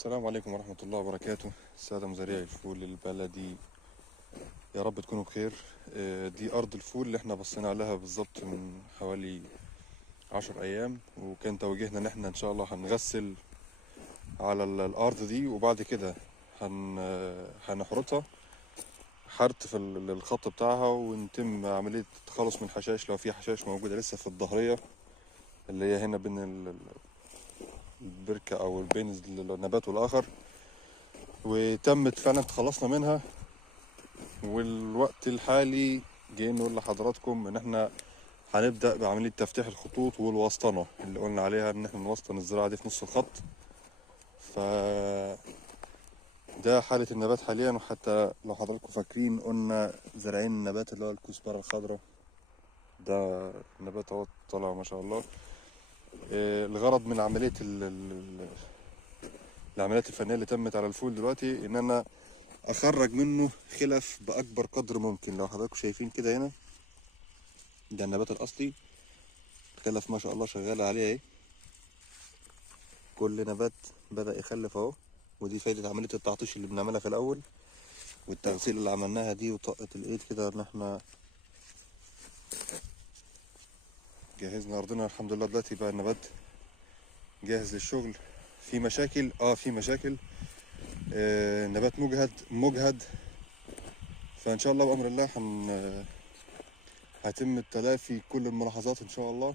السلام عليكم ورحمة الله وبركاته. السادة مزارعي الفول البلدي، يا رب تكونوا بخير. دي أرض الفول اللي احنا بصينا عليها بالظبط من حوالي 10 أيام، وكان توجيهنا إن احنا إن شاء الله هنغسل على الأرض دي، وبعد كده هنحرطها حرث في الخط بتاعها، ونتم عملية التخلص من الحشائش لو في حشائش موجودة لسه في الظهرية اللي هي هنا بين البركة أو بين النبات والآخر. وتمت فعلا تخلصنا منها، والوقت الحالي جاي نقول لحضراتكم ان احنا هنبدأ بعملية تفتيح الخطوط والوسطنة اللي قلنا عليها ان احنا نوسطن الزراعة دي في نص الخط. ف ده حالة النبات حاليا. وحتى لو حضراتكم فاكرين قلنا زارعين النبات اللي هو الكزبرة الخضراء، ده النبات اهو طالع ما شاء الله. الغرض من عملية العمليات الفنية اللي تمت على الفول دلوقتي ان انا اخرج منه خلف باكبر قدر ممكن. لو حضراتكم شايفين كده هنا، ده النبات الاصلي، خلف ما شاء الله شغال عليه اهي، كل نبات بدأ يخلف اهو. ودي فايدة عملية التعطيش اللي بنعملها في الاول، والتغسيل اللي عملناها دي، وطاقة الايد كده ان احنا جهزنا ارضنا الحمد لله. دلوقتي بقى النبات جاهز للشغل. في مشاكل في مشاكل. النبات مجهد. فان شاء الله بأمر الله هيتم التلافي كل الملاحظات ان شاء الله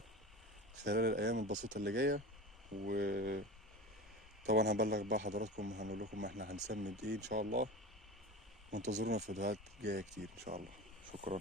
خلال الايام البسيطة اللي جاية. وطبعا هنبلغ بقى حضراتكم، هنقول لكم احنا هنسمد ايه ان شاء الله. وانتظرونا في فيديوهات جاية كتير ان شاء الله. شكرا.